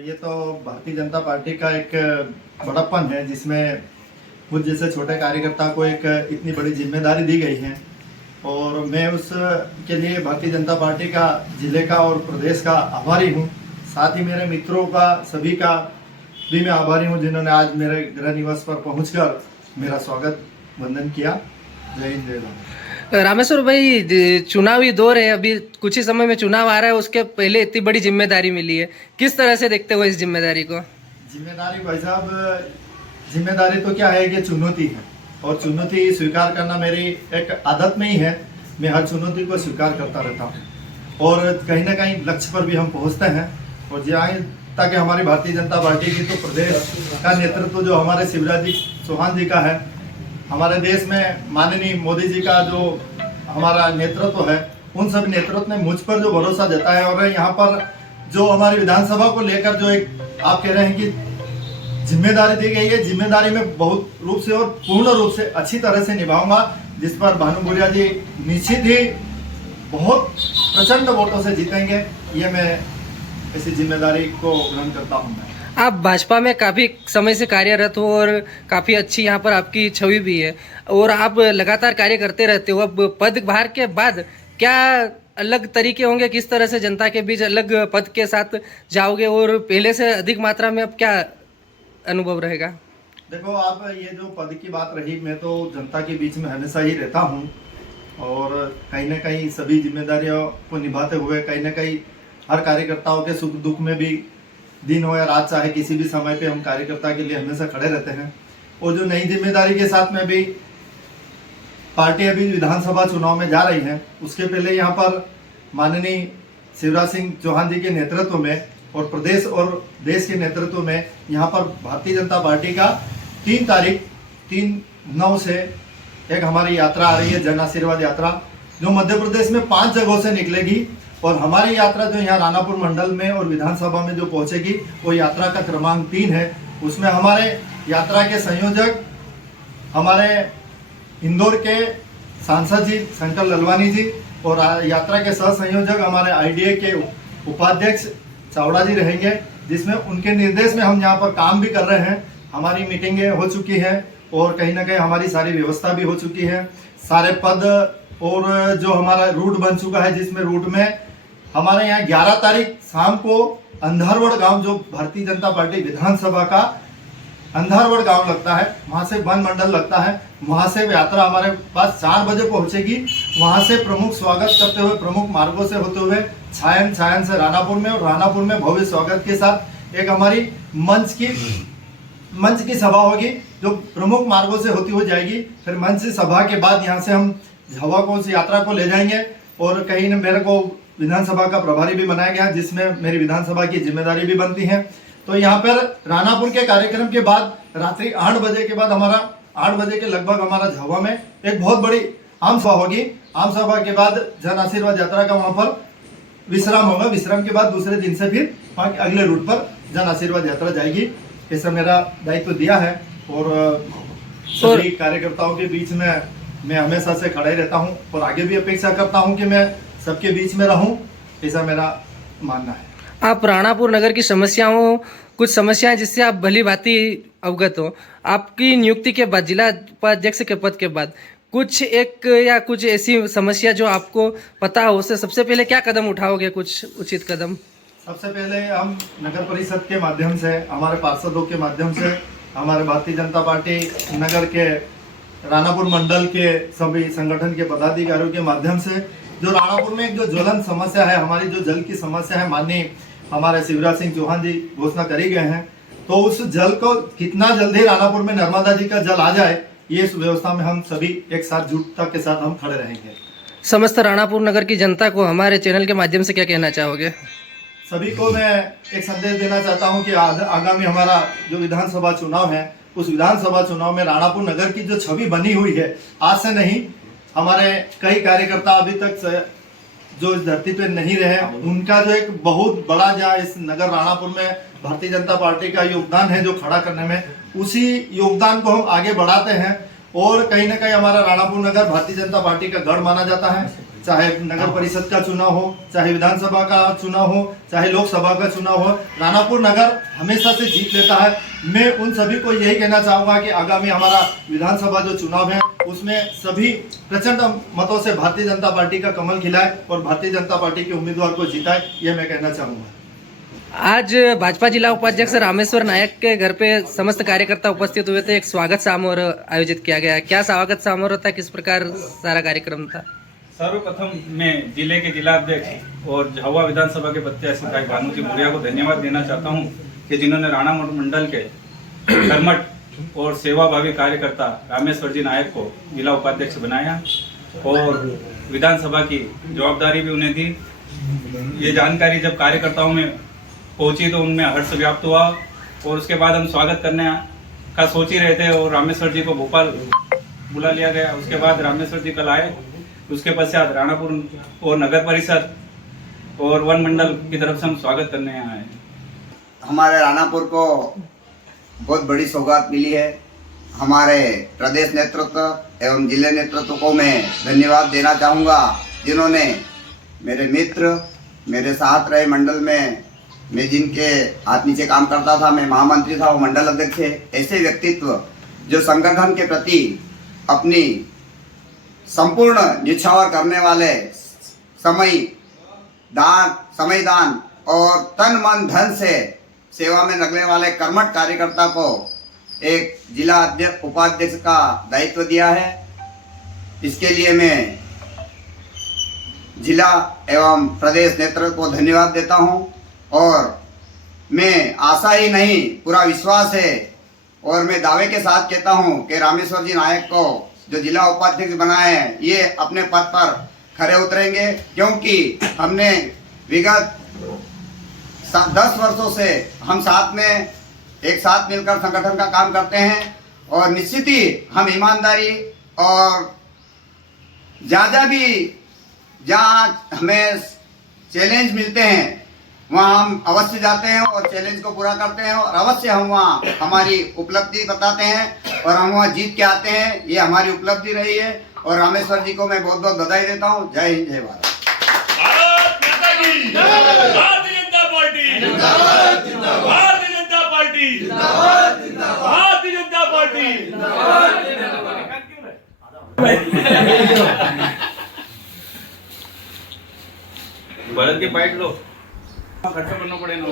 ये तो भारतीय जनता पार्टी का एक बड़प्पन है, जिसमें मुझ जैसे छोटे कार्यकर्ता को एक इतनी बड़ी जिम्मेदारी दी गई है और मैं उस के लिए भारतीय जनता पार्टी का जिले का और प्रदेश का आभारी हूँ। साथ ही मेरे मित्रों का, सभी का भी मैं आभारी हूँ जिन्होंने आज मेरे गृह निवास पर पहुंचकर मेरा स्वागत वंदन किया। जय हिंद, जय भारत। रामेश्वर भाई, चुनावी दौर है, अभी कुछ ही समय में चुनाव आ रहा है, उसके पहले इतनी बड़ी जिम्मेदारी मिली है, किस तरह से देखते हो इस जिम्मेदारी को? जिम्मेदारी भाई साहब, जिम्मेदारी तो क्या है कि चुनौती है और चुनौती स्वीकार करना मेरी एक आदत में ही है। मैं हर चुनौती को स्वीकार करता रहता हूँ और कहीं ना कहीं लक्ष्य पर भी हम पहुँचते हैं। और जहाँ तक हमारी भारतीय जनता पार्टी की, तो प्रदेश का नेतृत्व जो हमारे शिवराज जी चौहान जी का है, हमारे देश में माननीय मोदी जी का जो हमारा नेतृत्व है, उन सब नेतृत्व ने मुझ पर जो भरोसा जताया है और यहाँ पर जो हमारी विधानसभा को लेकर जो एक आप कह रहे हैं कि जिम्मेदारी दी गई है, जिम्मेदारी में बहुत रूप से और पूर्ण रूप से अच्छी तरह से निभाऊंगा, जिस पर भानु बुरिया जी निश्चित ही बहुत प्रचंड वोटों से जीतेंगे। ये मैं इसी जिम्मेदारी को ग्रहण करता हूँ। आप भाजपा में काफ़ी समय से कार्यरत हो और काफ़ी अच्छी यहाँ पर आपकी छवि भी है और आप लगातार कार्य करते रहते हो। अब पदभार के बाद क्या अलग तरीके होंगे, किस तरह से जनता के बीच अलग पद के साथ जाओगे और पहले से अधिक मात्रा में अब क्या अनुभव रहेगा? देखो, आप ये जो पद की बात रही, मैं तो जनता के बीच में हमेशा ही रहता हूँ और कहीं ना कहीं सभी जिम्मेदारियों को निभाते हुए कहीं ना कहीं हर कार्यकर्ताओं के सुख दुख में भी, दिन हो या रात, चाहे किसी भी समय पे हम कार्यकर्ता के लिए हमेशा खड़े रहते हैं। और जो नई जिम्मेदारी के साथ में भी पार्टी अभी विधानसभा चुनाव में जा रही है, उसके पहले यहाँ पर माननीय शिवराज सिंह चौहान जी के नेतृत्व में और प्रदेश और देश के नेतृत्व में यहाँ पर भारतीय जनता पार्टी का 3/9 से एक हमारी यात्रा आ रही है, जन आशीर्वाद यात्रा, जो मध्य प्रदेश में 5 जगहों से निकलेगी। और हमारी यात्रा जो यहाँ रानापुर मंडल में और विधानसभा में जो पहुंचेगी, वो यात्रा का क्रमांक 3 है। उसमें हमारे यात्रा के संयोजक हमारे इंदौर के सांसद जी शंकर ललवानी जी और यात्रा के सह संयोजक हमारे आईडीए के उपाध्यक्ष चावड़ा जी रहेंगे, जिसमें उनके निर्देश में हम यहाँ पर काम भी कर रहे हैं। हमारी मीटिंगें हो चुकी हैं और कहीं ना कहीं हमारी सारी व्यवस्था भी हो चुकी है, सारे पद और जो हमारा रूट बन चुका है, जिसमें रूट में हमारे यहाँ 11 तारीख शाम को अंधारवड़ गांव, जो भारतीय जनता पार्टी विधानसभा का अंधारवड़ गांव लगता है, वहां से वन मंडल लगता है, वहां से यात्रा हमारे पास 4 बजे पहुंचेगी। वहां से प्रमुख स्वागत करते हुए प्रमुख मार्गों से होते हुए छायन से रानापुर में, और रानापुर में भव्य स्वागत के साथ एक हमारी मंच की सभा होगी, जो प्रमुख मार्गों से होती हुई जाएगी। फिर मंच की सभा के बाद यहाँ से हम हवा को, उस यात्रा को ले जाएंगे और कहीं न मेरे को विधानसभा का प्रभारी भी बनाया गया, जिसमें मेरी विधानसभा की जिम्मेदारी भी बनती है। तो यहाँ पर रानापुर के कार्यक्रम के बाद रात्रि 8 बजे के बाद हमारा 8 बजे के लगभग हमारा झावा में एक बहुत बड़ी आम सभा होगी। आम सभा के बाद जन आशीर्वाद यात्रा का वहां पर विश्राम होगा। विश्राम के बाद दूसरे दिन से फिर वहाँ अगले रूट पर जन आशीर्वाद यात्रा जाएगी। ऐसा मेरा दायित्व दिया है और सभी कार्यकर्ताओं के बीच में मैं हमेशा से खड़ा ही रहता हूँ और आगे भी अपेक्षा करता हूँ कि मैं सबके बीच में रहूँ, ऐसा मेरा मानना है। आप राणापुर नगर की समस्याओं, कुछ समस्याएं जिससे आप भली भांति अवगत हो, आपकी नियुक्ति के बाद, जिला उपाध्यक्ष के पद के बाद, कुछ एक या कुछ ऐसी समस्या जो आपको पता हो, उससे सबसे पहले क्या कदम उठाओगे, कुछ उचित कदम? सबसे पहले हम नगर परिषद के माध्यम से, हमारे पार्षदों के माध्यम से, हमारे भारतीय जनता पार्टी नगर के रानापुर मंडल के सभी संगठन के पदाधिकारियों के माध्यम से, जो रानापुर में एक जो ज्वलंत समस्या है, हमारी जो जल की समस्या है, माननीय हमारे शिवराज सिंह चौहान जी घोषणा करी गए हैं, तो उस जल को कितना जल्दी रानापुर में नर्मदा जी का जल आ जाए, ये इस व्यवस्था में हम सभी एक साथ जुटता के साथ हम खड़े रहेंगे। समस्त राणापुर नगर की जनता को हमारे चैनल के माध्यम से क्या कहना चाहोगे? सभी को मैं एक संदेश देना चाहता हूं कि आगामी हमारा जो विधानसभा चुनाव है, उस विधानसभा चुनाव में राणापुर नगर की जो छवि बनी हुई है, आज से नहीं, हमारे कई कार्यकर्ता अभी तक जो इस धरती पे नहीं रहे, उनका जो एक बहुत बड़ा जहाँ इस नगर राणापुर में भारतीय जनता पार्टी का योगदान है जो खड़ा करने में, उसी योगदान को हम आगे बढ़ाते हैं। और कहीं ना कहीं हमारा राणापुर नगर भारतीय जनता पार्टी का गढ़ माना जाता है चाहे नगर परिषद का चुनाव हो, चाहे विधानसभा का चुनाव हो, चाहे लोकसभा का चुनाव हो, रानापुर नगर हमेशा से जीत लेता है। मैं उन सभी को यही कहना चाहूँगा कि आगामी हमारा विधानसभा जो चुनाव है उसमें सभी प्रचंड मतों से भारतीय जनता पार्टी का कमल खिलाए और भारतीय जनता पार्टी के उम्मीदवार को जिताए, ये मैं कहना चाहूँगा। आज भाजपा जिला उपाध्यक्ष रामेश्वर नायक के घर पे समस्त कार्यकर्ता उपस्थित हुए थे। एक स्वागत समारोह आयोजित किया गया। क्या स्वागत समारोह था, किस प्रकार सारा कार्यक्रम था? सर्वप्रथम मैं जिले के जिलाध्यक्ष और झाबुआ विधानसभा के प्रत्याशी भाई भानुजी भूरिया को धन्यवाद देना चाहता हूं कि जिन्होंने राणापुर मंडल के कर्मठ और सेवाभावी कार्यकर्ता रामेश्वर जी नायक को जिला उपाध्यक्ष बनाया और विधानसभा की जवाबदारी भी उन्हें दी। ये जानकारी जब कार्यकर्ताओं में पहुंची तो उनमें हर्ष व्याप्त हुआ और उसके बाद हम स्वागत करने का सोच ही रहे थे और रामेश्वर जी को भोपाल बुला लिया गया। उसके बाद रामेश्वर जी कल आए, उसके पश्चात राणापुर और नगर परिषद और वन मंडल की तरफ से हम स्वागत करने आए। हमारे राणापुर को बहुत बड़ी सौगात मिली है। हमारे प्रदेश नेतृत्व एवं जिले नेतृत्व को मैं धन्यवाद देना चाहूँगा, जिन्होंने मेरे मित्र, मेरे साथ रहे मंडल में, मैं जिनके हाथ नीचे काम करता था, मैं महामंत्री था, वो मंडल अध्यक्ष है। ऐसे व्यक्तित्व जो संगठन के प्रति अपनी संपूर्ण न्यौछावर करने वाले, समय दान और तन मन धन से सेवा में लगने वाले कर्मठ कार्यकर्ता को एक जिला उपाध्यक्ष का दायित्व दिया है। इसके लिए मैं जिला एवं प्रदेश नेतृत्व को धन्यवाद देता हूं और मैं आशा ही नहीं, पूरा विश्वास है और मैं दावे के साथ कहता हूं कि रामेश्वर जी नायक को जो जिला उपाध्यक्ष बनाए हैं, ये अपने पद पर खरे उतरेंगे, क्योंकि हमने विगत 10 वर्षों से हम साथ में एक साथ मिलकर संगठन का काम करते हैं और निश्चित ही हम ईमानदारी और जहाँ हमें चैलेंज मिलते हैं वहाँ हम अवश्य जाते हैं और चैलेंज को पूरा करते हैं और अवश्य हम वहाँ हमारी उपलब्धि बताते हैं और हम वहाँ जीत के आते हैं। ये हमारी उपलब्धि रही है और रामेश्वर जी को मैं बहुत बहुत बधाई देता हूँ। जय हिंद, जय भारत। भारतीय जनता पार्टी जिंदाबाद, भारतीय जनता पार्टी जिंदाबाद, भारतीय जनता पार्टी बलद के पाइट लो, खर्चा करना पड़ेगा।